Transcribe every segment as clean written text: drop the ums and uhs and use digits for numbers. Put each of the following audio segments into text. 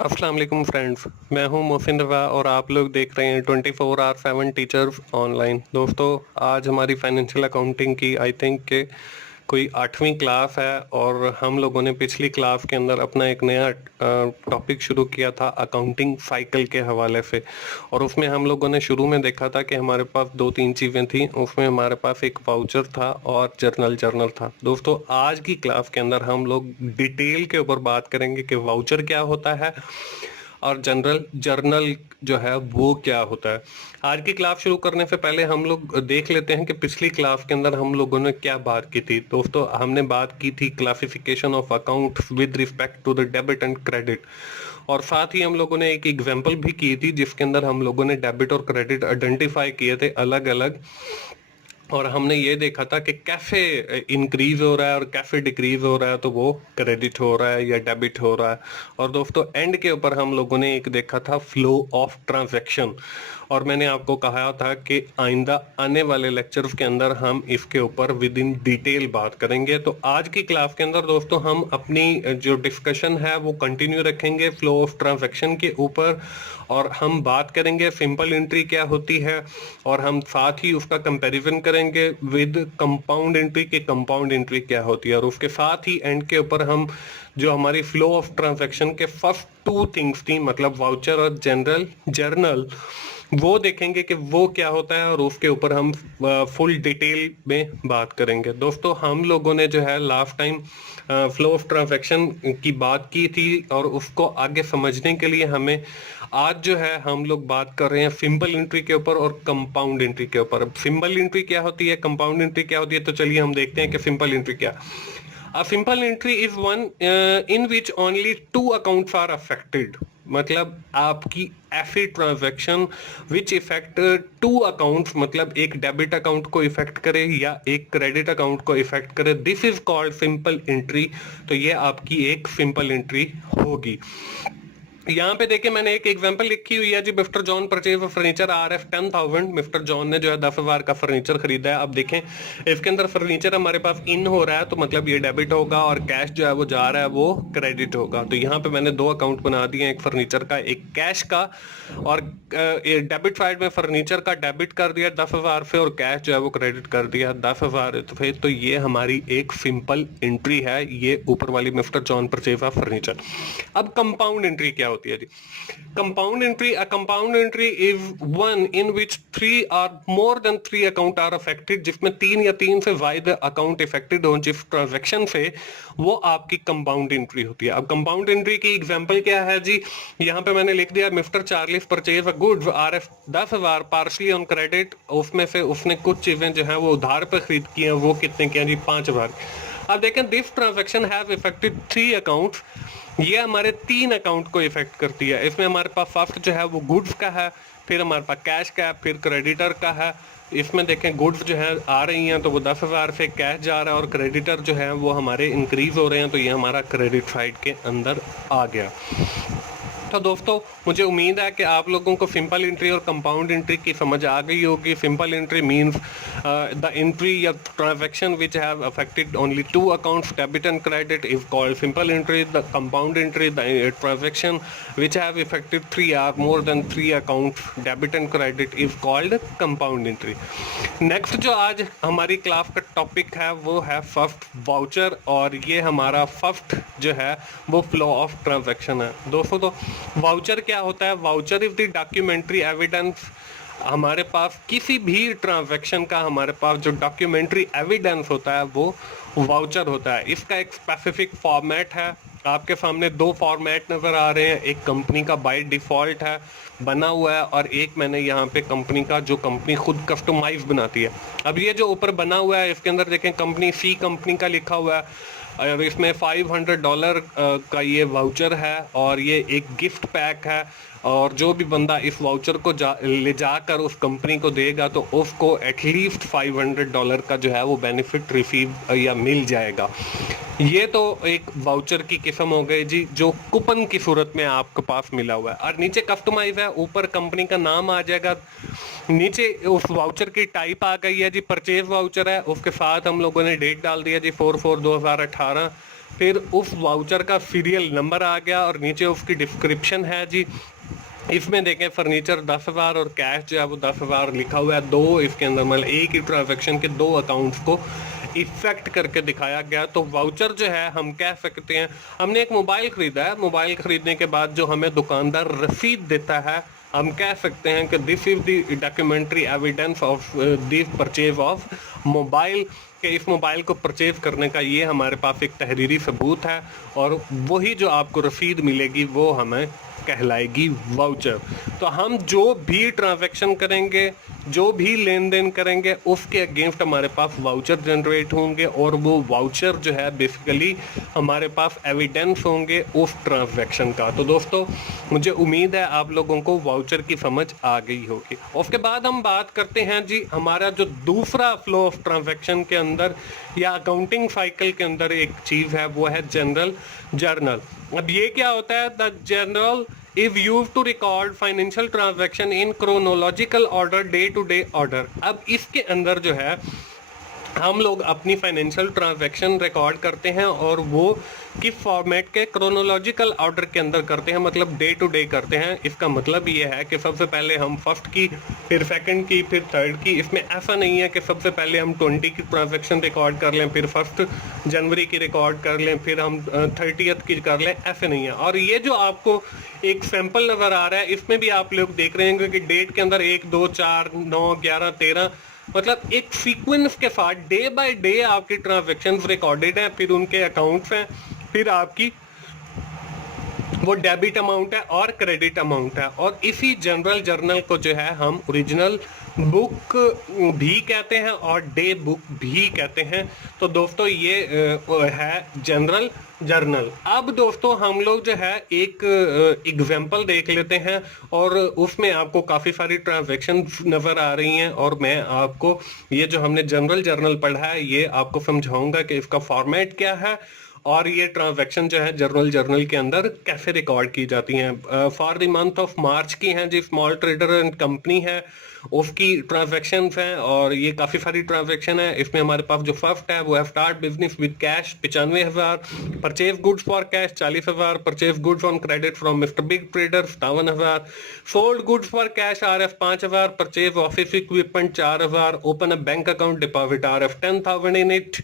अस्सलाम वालेकुम फ्रेंड्स। मैं हूं मोहसिन रज़ा और आप लोग देख रहे हैं 24/7 टीचर्स ऑनलाइन। दोस्तों, आज हमारी फाइनेंशियल अकाउंटिंग की आई थिंक के कोई 8वीं क्लास है और हम लोगों ने पिछली क्लास के अंदर अपना एक नया टॉपिक शुरू किया था अकाउंटिंग साइकिल के हवाले से। और उसमें हम लोगों ने शुरू में देखा था कि हमारे पास दो तीन चीज़ें थी। उसमें हमारे पास एक वाउचर था और जर्नल था। दोस्तों, आज की क्लास के अंदर हम लोग डिटेल के ऊपर बात करेंगे कि वाउचर क्या होता है और जर्नल जो है वो क्या होता है। आज की क्लास शुरू करने से पहले हम लोग देख लेते हैं कि पिछली क्लास के अंदर हम लोगों ने क्या बात की थी। दोस्तों, हमने बात की थी classification of account with respect to the debit and credit, और साथ ही हम लोगों ने एक एग्जांपल भी की थी जिसके अंदर हम लोगों ने डेबिट और क्रेडिट आइडेंटिफाई किए थे अलग अलग। और हमने ये देखा था कि कैसे इंक्रीज हो रहा है और कैसे डिक्रीज हो रहा है, तो वो क्रेडिट हो रहा है या डेबिट हो रहा है। और दोस्तों, एंड के ऊपर हम लोगों ने एक देखा था फ्लो ऑफ ट्रांजैक्शन, और मैंने आपको कहा था कि आइंदा आने वाले लेक्चर्स के अंदर हम इसके ऊपर विद इन डिटेल बात करेंगे। तो आज की क्लास के अंदर दोस्तों हम अपनी जो डिस्कशन है वो कंटिन्यू रखेंगे फ्लो ऑफ ट्रांजैक्शन के ऊपर, और हम बात करेंगे सिंपल एंट्री क्या होती है, और हम साथ ही उसका कंपैरिजन करेंगे विद कंपाउंड एंट्री के कंपाउंड एंट्री क्या होती है। और उसके साथ ही एंड के ऊपर हम जो हमारी फ्लो ऑफ ट्रांजैक्शन के फर्स्ट टू थिंग्स थी, मतलब वाउचर और जर्नल, वो देखेंगे कि वो क्या होता है, और उसके ऊपर हम फुल डिटेल में बात करेंगे। दोस्तों, हम लोगों ने जो है last time flow of transaction की बात की थी, और उसको आगे समझने के लिए हमें आज जो है हम लोग बात कर रहे हैं सिंपल एंट्री के ऊपर और कंपाउंड एंट्री के ऊपर। अब सिंपल एंट्री क्या होती है, कंपाउंड एंट्री क्या होती है, तो चलिए हम देखते हैं कि सिंपल एंट्री क्या। A simple entry is one in which only two accounts are affected। मतलब आपकी ऐसी transaction which effect to accounts, मतलब एक डेबिट अकाउंट को इफेक्ट करे या एक क्रेडिट अकाउंट को इफेक्ट करे, this is called simple entry. तो ये आपकी एक सिंपल एंट्री होगी। यहाँ पे देखिए मैंने एक एग्जांपल लिखी हुई है जी। Mister John purchase furniture RF 10,000। Mister John ने जो है 10,000 का फर्नीचर खरीदा है। अब देखें इसके अंदर फर्नीचर हमारे पास इन हो रहा है, तो मतलब ये डेबिट होगा, और कैश जो है वो जा रहा है वो क्रेडिट होगा। तो यहाँ पे मैंने दो अकाउंट बना दिए, एक फर्नीचर का एक कैश का, और डेबिट साइड में फर्नीचर का डेबिट कर दिया 10,000 से, और कैश जो है वो क्रेडिट कर दिया 10,000 से। तो ये हमारी एक सिंपल एंट्री है, ये ऊपर वाली मिस्टर जॉन परचेज फर्नीचर। अब कंपाउंड एंट्री क्या होती है जी। Compound entry is one in which three or more than three account are affected, जिसमें तीन या तीन से ज्यादा अकाउंट इफेक्टेड हो जिस ट्रांजैक्शन से, वो आपकी कंपाउंड एंट्री होती है। अब कंपाउंड एंट्री की एग्जांपल क्या है जी, यहाँ पे मैंने लिख दिया mister Charles purchase a goods RF 10,000 partially on credit. उसमें से उसने कुछ चीजें जो है वो उधार पे खरीद की हैं, वो कितने की हैं जी 5,000। अब देखें this transaction has affected three accounts, ये हमारे तीन अकाउंट को इफेक्ट करती है। इसमें हमारे पास फर्स्ट जो है वो गुड्स का है, फिर हमारे पास कैश का है, फिर क्रेडिटर का है। इसमें देखें गुड्स जो है आ रही हैं तो वो 10,000 से कैश जा रहा है, और क्रेडिटर जो है वो हमारे इंक्रीज हो रहे हैं, तो ये हमारा क्रेडिट साइड के अंदर आ गया। तो दोस्तों, मुझे उम्मीद है कि आप लोगों को सिंपल एंट्री और कंपाउंड एंट्री की समझ आ गई होगी। Simple entry means the entry या transaction which have affected only two accounts debit and credit is called simple entry. The compound entry the transaction which have affected three or more than three accounts debit and credit is called compound entry. Next जो आज हमारी class का topic है वो है first voucher, और ये हमारा फर्स्ट जो है वो फ्लो ऑफ ट्रांजैक्शन है। दोस्तों, तो वाउचर क्या होता है? Voucher is the documentary evidence. हमारे पास किसी भी ट्रांजैक्शन का हमारे पास जो डॉक्यूमेंट्री एविडेंस होता है वो वाउचर होता है। इसका एक स्पेसिफिक फॉर्मेट है, आपके सामने दो फॉर्मेट नजर आ रहे हैं। एक कंपनी का बाय डिफॉल्ट है बना हुआ है, और एक मैंने यहाँ पे कंपनी का जो कंपनी खुद कस्टमाइज बनाती है। अब ये जो ऊपर बना हुआ है इसके अंदर देखें कंपनी सी कंपनी का लिखा हुआ है, और इसमें $500 का ये वाउचर है, और ये एक गिफ्ट पैक है, और जो भी बंदा इस वाउचर को ले जाकर उस कंपनी को देगा तो उसको एटलीस्ट $500 का जो है वो बेनिफिट रिसीव या मिल जाएगा। ये तो एक वाउचर की किस्म हो गई जी, जो कूपन की सूरत में आपके पास मिला हुआ है। और नीचे कस्टमाइज है, ऊपर कंपनी का नाम आ जाएगा, नीचे उस वाउचर की टाइप आ गई है जी परचेज वाउचर है, उसके साथ हम लोगों ने डेट डाल दिया जी 4/4/2018, फिर उस वाउचर का सीरियल नंबर आ गया और नीचे उसकी डिस्क्रिप्शन है जी। इसमें देखें फर्नीचर 10,000 और कैश जो है वो 10,000 लिखा हुआ है। दो इसके अंदर मतलब एक ही ट्रांजैक्शन के दो अकाउंट्स को इफेक्ट करके दिखाया गया। तो वाउचर जो है हम कह सकते हैं, हमने एक मोबाइल खरीदा है, मोबाइल खरीदने के बाद जो हमें दुकानदार रसीद देता है, हम कह सकते हैं कि this is the documentary evidence of this purchase of mobile, कि इस मोबाइल को परचेज करने का ये हमारे पास एक तहरीरी सबूत है, और वही जो आपको रसीद मिलेगी वो हमें कहलाएगी वाउचर। तो हम जो भी ट्रांजैक्शन करेंगे, जो भी लेन देन करेंगे, उसके अगेंस्ट हमारे पास वाउचर जनरेट होंगे, और वो वाउचर जो है बेसिकली हमारे पास एविडेंस होंगे उस ट्रांजैक्शन का। तो दोस्तों मुझे उम्मीद है आप लोगों को वाउचर की समझ आ गई होगी। उसके बाद हम बात करते हैं जी हमारा जो दूसरा फ्लो ऑफ ट्रांजैक्शन के अंदर या अकाउंटिंग साइकिल के अंदर एक चीज़ है, वो है जनरल जर्नल। अब ये क्या होता है? The journal is use to record financial transaction in chronological order, day to day order. अब इसके अंदर जो है हम लोग अपनी फाइनेंशियल ट्रांजैक्शन रिकॉर्ड करते हैं, और वो किस फॉर्मेट के? क्रोनोलॉजिकल ऑर्डर के अंदर करते हैं, मतलब डे टू डे करते हैं। इसका मतलब ये है कि सबसे पहले हम फर्स्ट की, फिर सेकंड की, फिर थर्ड की। इसमें ऐसा नहीं है कि सबसे पहले हम 20 की ट्रांजैक्शन रिकॉर्ड कर लें, फिर 1 जनवरी की रिकॉर्ड कर लें, फिर हम 30th की कर लें, ऐसे नहीं है। और ये जो आपको एक सैंपल नज़र आ रहा है, इसमें भी आप लोग देख रहे होंगे कि डेट के अंदर 1, 2, 4, 9, 11, 13, मतलब एक सीक्वेंस के साथ डे बाय डे आपकी ट्रांजैक्शंस रिकॉर्डेड हैं, फिर उनके अकाउंट्स हैं, फिर आपकी वो डेबिट अमाउंट है और क्रेडिट अमाउंट है। और इसी जनरल जर्नल को जो है हम ओरिजिनल बुक भी कहते हैं और डे बुक भी कहते हैं। तो दोस्तों ये है जनरल जर्नल। अब दोस्तों हम लोग जो है एक एग्जांपल देख लेते हैं, और उसमें आपको काफ़ी सारी ट्रांजैक्शन नज़र आ रही हैं, और मैं आपको ये जो हमने जनरल जर्नल पढ़ा है ये आपको समझाऊंगा कि इसका फॉर्मेट क्या है, और ये ट्रांजैक्शन जो है जनरल जर्नल के अंदर कैसे रिकॉर्ड की जाती हैं। For the month of March की हैं जी, स्मॉल ट्रेडर एंड कंपनी है, उसकी ट्रांजैक्शंस हैं, और ये काफ़ी सारी ट्रांजैक्शन है। इसमें हमारे पास जो फर्स्ट है वो है start business with cash 95,000, purchase goods for cash 40,000, purchase goods on credit from Mister Big Trader 57,000, sold goods for cash RF 5,000, purchase office equipment 4,000, open a bank account, deposit RF 10,000 in it.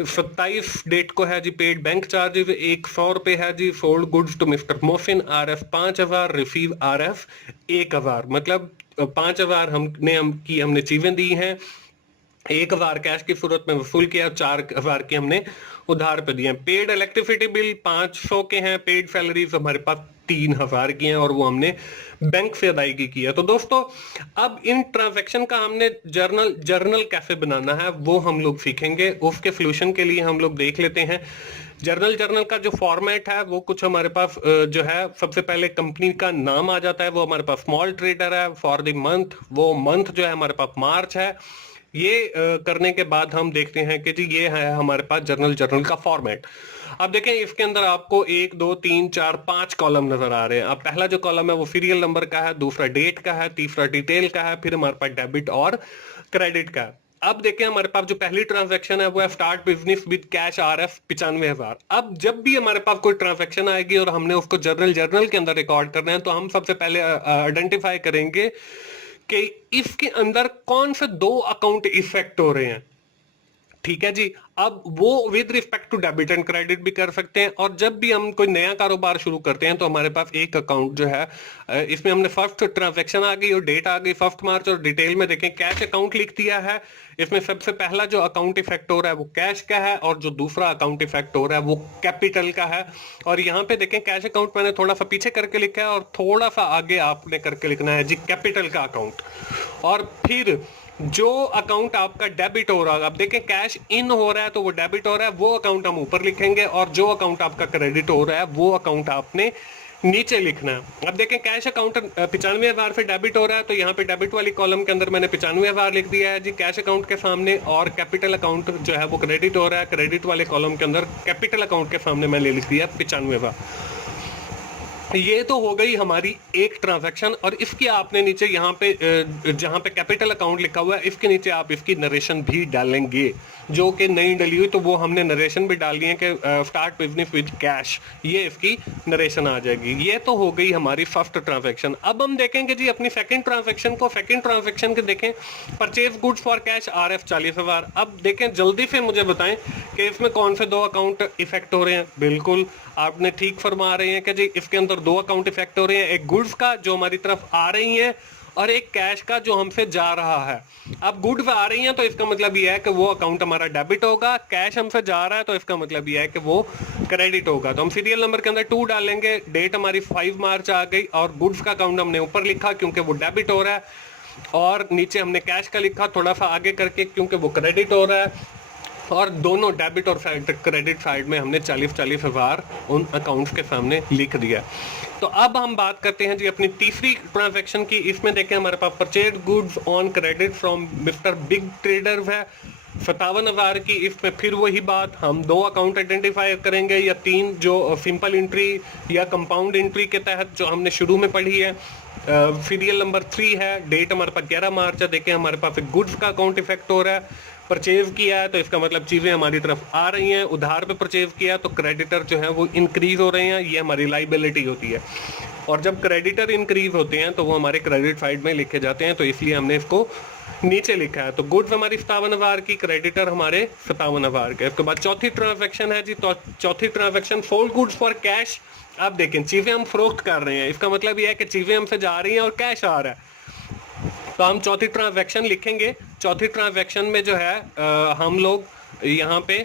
27 date को है जी paid bank charges 100 रुपये है जी। Sold goods to Mister Mohsin RF 5,000, receive RF 1,000, मतलब 5,000 हमने चीजें दी हैं, 1,000 कैश की सूरत में वसूल किया, 4,000 की हमने उधार पे दिए। पेड इलेक्ट्रिसिटी बिल 500 के हैं, पेड सैलरीज हमारे पास 3,000 की हैं, और वो हमने बैंक से अदायगी की है। तो दोस्तों अब इन ट्रांजैक्शन का हमने जर्नल कैसे बनाना है वो हम लोग सीखेंगे। उसके सोल्यूशन के लिए हम लोग देख लेते हैं जर्नल का जो फॉर्मेट है वो कुछ हमारे पास जो है, सबसे पहले कंपनी का नाम आ जाता है, वो हमारे पास स्मॉल ट्रेडर है। फॉर द मंथ, वो मंथ जो है हमारे पास मार्च है। ये करने के बाद हम देखते हैं कि जी ये है हमारे पास जर्नल का फॉर्मेट। अब देखें इसके अंदर आपको 1, 2, 3, 4, 5 कॉलम नजर आ रहे हैं। अब पहला जो कॉलम है वो सीरियल नंबर का है, दूसरा डेट का है, तीसरा डिटेल का है, फिर हमारे पास डेबिट और क्रेडिट का है। अब देखें हमारे पास जो पहली ट्रांजैक्शन है वो है start business with cash RF 95,000। अब जब भी हमारे पास कोई ट्रांजैक्शन आएगी और हमने उसको जर्नल के अंदर रिकॉर्ड करना है, तो हम सबसे पहले आइडेंटिफाई करेंगे कि इसके अंदर कौन से 2 अकाउंट इफेक्ट हो रहे हैं। ठीक है जी। अब वो with respect to debit and credit भी कर सकते हैं, और जब भी हम कोई नया कारोबार शुरू करते हैं तो हमारे पास एक अकाउंट जो है, इसमें हमने फर्स्ट ट्रांजैक्शन आ गई और डेट आ गई 1 मार्च, और डिटेल में देखें कैश अकाउंट लिख दिया है। इसमें सबसे पहला जो अकाउंट इफेक्ट हो रहा है वो कैश का है, और जो दूसरा अकाउंट इफेक्ट हो रहा है वो कैपिटल का है। और यहाँ पे देखें कैश अकाउंट मैंने थोड़ा सा पीछे करके लिखा है, और थोड़ा सा आगे आपने करके लिखना है जी कैपिटल का अकाउंट। और फिर जो अकाउंट आपका डेबिट हो रहा है, अब देखें कैश इन हो रहा है तो वो डेबिट हो रहा है, वो अकाउंट हम ऊपर लिखेंगे, और जो अकाउंट आपका क्रेडिट हो रहा है वो अकाउंट आपने नीचे लिखना है। अब देखें कैश अकाउंट 95,000 से डेबिट हो रहा है, तो यहाँ पे डेबिट वाली कॉलम के अंदर मैंने 95,000 लिख दिया है जी कैश अकाउंट के सामने, और कैपिटल अकाउंट जो है वो क्रेडिट हो रहा है, क्रेडिट वाले कॉलम के अंदर कैपिटल अकाउंट के सामने मैंने लिख दिया 95,000। ये तो हो गई हमारी एक ट्रांजैक्शन, और इसकी आपने नीचे यहाँ पे जहाँ पे कैपिटल अकाउंट लिखा हुआ है इसके नीचे आप इसकी नरेशन भी डालेंगे, जो कि नहीं डली हुई, तो वो हमने नरेशन भी डालनी है कि स्टार्ट बिजनेस विद कैश, ये इसकी नरेशन आ जाएगी। ये तो हो गई हमारी फर्स्ट ट्रांजैक्शन। अब हम देखेंगे जी अपनी सेकंड ट्रांजैक्शन को। सेकंड ट्रांजैक्शन के देखें, purchase goods for cash RF 40,000। अब देखें जल्दी से मुझे बताएं कि इसमें कौन से दो अकाउंट इफेक्ट हो रहे हैं। बिल्कुल आपने ठीक फरमा रहे हैं कि जी इसके अंदर दो अकाउंट इफेक्ट हो रहे हैं, एक गुड्स का जो हमारी तरफ आ रही है और एक कैश का जो हमसे जा रहा है। अब गुड्स आ रही हैं तो इसका मतलब ये है कि वो अकाउंट हमारा डेबिट होगा, कैश हमसे जा रहा है तो इसका मतलब ये है कि वो क्रेडिट होगा। तो हम सीरियल नंबर के अंदर 2 डालेंगे, डेट हमारी 5 मार्च आ गई और गुड्स का अकाउंट हमने ऊपर लिखा क्योंकि वो डेबिट हो रहा है, और नीचे हमने कैश का लिखा थोड़ा सा आगे करके क्योंकि वो क्रेडिट हो रहा है, और दोनों डेबिट और क्रेडिट साइड में हमने 40-40 हजार उन अकाउंट्स के सामने लिख दिया। तो अब हम बात करते हैं जी अपनी तीसरी ट्रांजैक्शन की। इसमें देखें हमारे पास purchase goods on credit from Mister Big Trader है 57,000 की। इसमें फिर वही बात, हम दो अकाउंट आइडेंटिफाई करेंगे या तीन, जो सिंपल एंट्री या कंपाउंड एंट्री के तहत जो हमने शुरू में पढ़ी है। सीरियल नंबर 3 है, डेट हमारे पास 11 मार्च है। देखें हमारे पास एक गुड्स का अकाउंट इफेक्ट हो रहा है, परचेज किया है तो इसका मतलब चीज़ें हमारी तरफ आ रही हैं। उधार पे परचेज किया तो क्रेडिटर जो है वो इंक्रीज हो रहे हैं, ये हमारी लाइबिलिटी होती है। और जब क्रेडिटर इंक्रीज होते हैं तो वो हमारे क्रेडिट साइड में लिखे जाते हैं, तो इसलिए हमने इसको नीचे लिखा है। तो गुड्स हमारी 57,000 की, क्रेडिटर हमारे 57,000 के। उसके बाद चौथी ट्रांजैक्शन है जी, तो चौथी transaction sold goods for cash. आप देखें चीज़ें हम फरोख्त कर रहे हैं, इसका मतलब यह है कि चीज़ें हमसे जा रही हैं और कैश आ रहा है, तो हम चौथी ट्रांजैक्शन लिखेंगे। चौथी ट्रांजैक्शन में जो है हम लोग यहाँ पे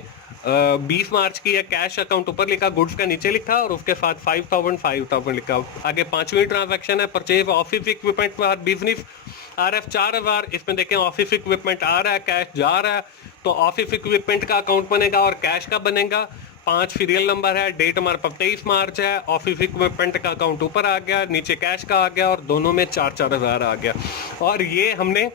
20 मार्च की है, कैश अकाउंट ऊपर लिखा, गुड्स का नीचे लिखा और उसके साथ 5,000 लिखा। आगे पांचवी ट्रांजैक्शन है purchase office equipment for business RF 4,000। इसमें देखें ऑफिस इक्विपमेंट आ रहा है, कैश जा रहा है, तो ऑफिस इक्विपमेंट का अकाउंट बनेगा और कैश का बनेगा। 5 सीरियल नंबर है, डेट हमारे पास 23 मार्च है, ऑफिस इक्विपमेंट का अकाउंट ऊपर आ गया, नीचे कैश का आ गया और दोनों में 4-4 हज़ार आ गया। और ये हमने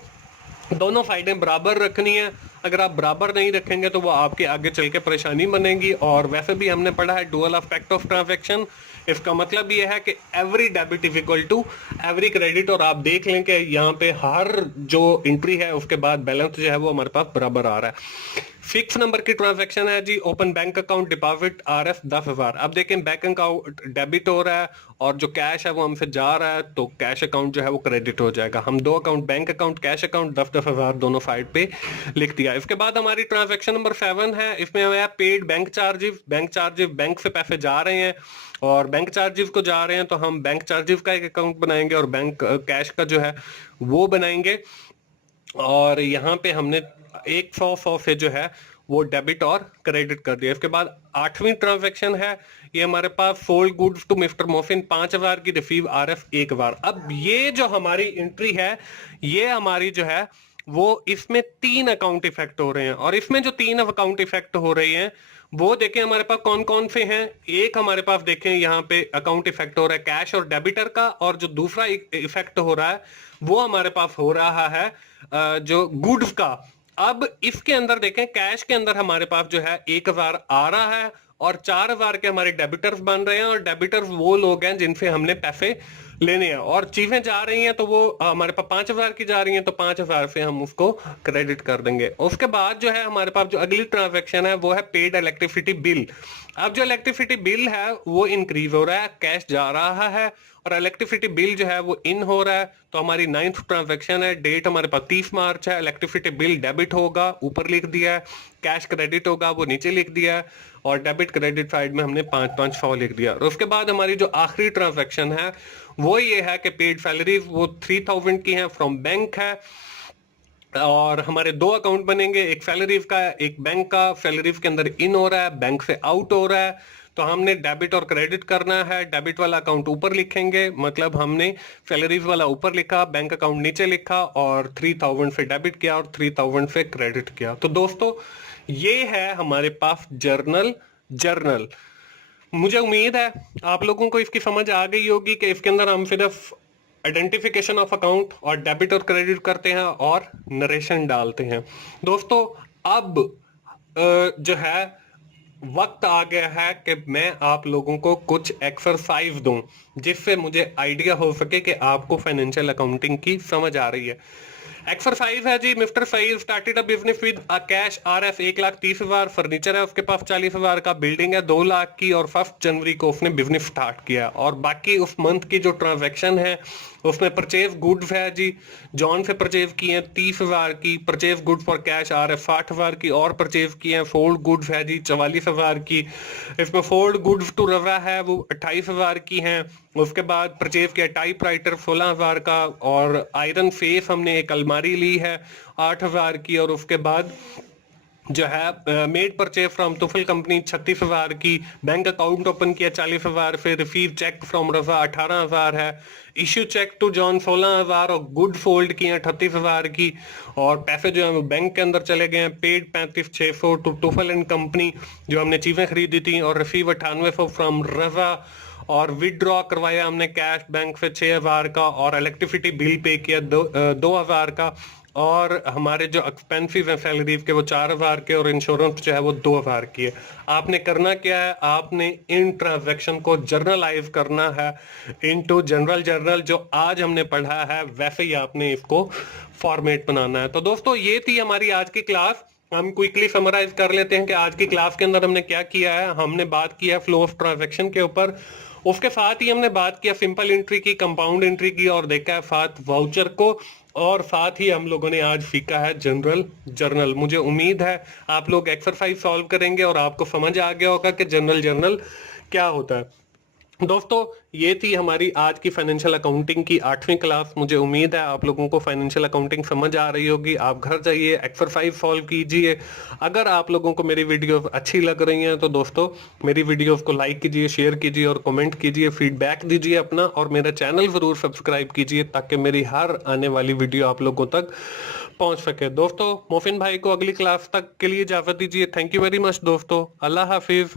दोनों साइडें बराबर रखनी है। अगर आप बराबर नहीं रखेंगे तो वो आपके आगे चल के परेशानी बनेगी। और वैसे भी हमने पढ़ा है डुअल अफेक्ट ऑफ ट्रांजैक्शन, इसका मतलब ये है कि every debit is equal to every credit. और आप देख लें कि यहाँ पे हर जो एंट्री है उसके बाद बैलेंस जो है वो हमारे पास बराबर आ रहा है। 6 नंबर की ट्रांजैक्शन है जी, open bank account deposit RF 10,000। अब देखें बैंक अकाउंट डेबिट हो रहा है और जो कैश है वो हमसे जा रहा है, तो कैश अकाउंट जो है वो क्रेडिट हो जाएगा। हम दो account, bank account, cash account 10-10 हजार दोनों साइड पे लिख दिया। इसके बाद हमारी ट्रांजैक्शन नंबर 7 है, इसमें हमें paid bank charges. Bank charges, bank से पैसे जा रहे हैं और बैंक चार्जेस को जा रहे हैं, तो हम बैंक चार्जेस का एक अकाउंट बनाएंगे और बैंक कैश का जो है वो बनाएंगे। और यहाँ पे हमने 100 से जो है वो डेबिट और क्रेडिट कर दिया। इसके बाद 8वीं ट्रांजैक्शन है, ये हमारे पास sold goods to Mister Mohsin 5,000 की, रिसीव RF 1,000। अब ये जो हमारी एंट्री है, ये हमारी जो है वो इसमें 3 अकाउंट इफेक्ट हो रहे हैं। और इसमें जो 3 अकाउंट इफेक्ट हो रहे हैं वो देखें हमारे पास कौन कौन से हैं। एक हमारे पास देखें यहाँ पे अकाउंट इफेक्ट हो रहा है कैश और डेबिटर का, और जो दूसरा इफेक्ट हो रहा है वो हमारे पास हो रहा है जो गुड्स का। अब इसके अंदर देखें कैश के अंदर हमारे पास जो है 1,000 आ रहा है और 4,000 के हमारे डेबिटर्स बन रहे हैं, और डेबिटर्स वो लोग हैं जिनसे हमने पैसे लेने हैं। और चीजें जा रही हैं तो वो हमारे पास 5,000 की जा रही हैं, तो 5,000 से हम उसको क्रेडिट कर देंगे। उसके बाद जो है हमारे पास जो अगली ट्रांजैक्शन है वो है पेड इलेक्ट्रिसिटी बिल। अब जो इलेक्ट्रिसिटी बिल है वो इंक्रीज हो रहा है, कैश जा रहा है और इलेक्ट्रिसिटी बिल जो है वो इन हो रहा है। तो हमारी 9th ट्रांजैक्शन है, डेट हमारे पास 30 मार्च है, इलेक्ट्रिसिटी बिल डेबिट होगा, ऊपर लिख दिया है, कैश क्रेडिट होगा वो नीचे लिख दिया है, और डेबिट क्रेडिट साइड में हमने 5-5 लिख दिया। और उसके बाद हमारी जो आखिरी ट्रांजैक्शन है वो ये है कि पेड सैलरीज वो 3,000 की है, फ्रॉम बैंक है। और हमारे दो अकाउंट बनेंगे, एक सैलरीज का एक बैंक का। सैलरीज के अंदर इन हो रहा है, बैंक से आउट हो रहा है, तो हमने डेबिट और क्रेडिट करना है। डेबिट वाला अकाउंट ऊपर लिखेंगे, मतलब हमने सैलरीज वाला ऊपर लिखा, बैंक अकाउंट नीचे लिखा, और 3,000 से डेबिट किया और 3,000 से क्रेडिट किया। तो दोस्तों ये है हमारे पास जर्नल। मुझे उम्मीद है आप लोगों को इसकी समझ आ गई होगी कि इसके अंदर हम सिर्फ आइडेंटिफिकेशन ऑफ अकाउंट और डेबिट और क्रेडिट करते हैं और नरेशन डालते हैं। दोस्तों अब जो है वक्त आ गया है कि मैं आप लोगों को कुछ एक्सरसाइज दूं जिससे मुझे आइडिया हो सके कि आपको फाइनेंशियल अकाउंटिंग की समझ आ रही है। एक्सरसाइज है जी, Mister Saeed started a business with a cash RS 1,30,000, furniture है उसके पास 40,000 का, बिल्डिंग है 2 लाख की, और 1 जनवरी को उसने बिजनेस स्टार्ट किया। और बाकी उस मंथ की जो ट्रांजैक्शन है उसमें परचेज गुड्स है जी, जॉन से परचेज किए हैं 30,000 की, purchase goods for cash RS 60,000 की, और परचेज किए हैं फोल्ड गुड्स है जी 44,000 की। इसमें फोल्ड गुड्स टू रवा है वो 28,000 की हैं। उसके बाद परचेज किया टाइपराइटर 16,000 का, और आयरन फेस हमने एक अलमारी ली है 8,000 की, और उसके बाद जो है मेड परचेज फ्रॉम तुफल कंपनी 36,000 की, बैंक अकाउंट ओपन किया 40,000, फिर रिसीव चेक फ्रॉम रजा 18,000 है, इश्यू चेक टू जॉन 16,000, और गुड फोल्ड किए 38,000 की, और पैसे जो है वो बैंक के अंदर चले गए हैं। पेड 35,600 टू तुफल एंड कंपनी जो हमने चीजें खरीदी थी, और रिसीव 9800 फ्रॉम रजा, और विदड्रॉ करवाया हमने कैश बैंक से 6,000 का, और इलेक्ट्रिसिटी बिल पे किया 2,000 का, और हमारे जो एक्सपेंसिव हैं सैलरीज के वो 4,000 के, और इंश्योरेंस जो है वो 2,000 की है। आपने करना क्या है, आपने इन ट्रांजैक्शन को जर्नलाइज करना है इनटू जनरल जर्नल, जो आज हमने पढ़ा है वैसे ही आपने इसको फॉर्मेट बनाना है। तो दोस्तों ये थी हमारी आज की क्लास। हम क्विकली समराइज कर लेते हैं कि आज की क्लास के अंदर हमने क्या किया है। हमने बात किया फ्लो ऑफ ट्रांजैक्शन के ऊपर, उसके साथ ही हमने बात किया सिंपल एंट्री की, कंपाउंड एंट्री की, और देखा है साथ वाउचर को, और साथ ही हम लोगों ने आज सीखा है जनरल जर्नल। मुझे उम्मीद है आप लोग एक्सरसाइज सॉल्व करेंगे और आपको समझ आ गया होगा कि जनरल जर्नल क्या होता है। दोस्तों ये थी हमारी आज की फाइनेंशियल अकाउंटिंग की 8वीं क्लास। मुझे उम्मीद है आप लोगों को फाइनेंशियल अकाउंटिंग समझ आ रही होगी। आप घर जाइए एक्सरसाइज सॉल्व कीजिए। अगर आप लोगों को मेरी वीडियोस अच्छी लग रही हैं तो दोस्तों मेरी वीडियोस को लाइक कीजिए, शेयर कीजिए और कमेंट कीजिए, फीडबैक दीजिए अपना, और मेरा चैनल जरूर सब्सक्राइब कीजिए ताकि मेरी हर आने वाली वीडियो आप लोगों तक पहुंच सके। दोस्तों मोफिन भाई को अगली क्लास तक के लिए इजाजत दीजिए। थैंक यू वेरी मच दोस्तों, अल्लाह हाफिज।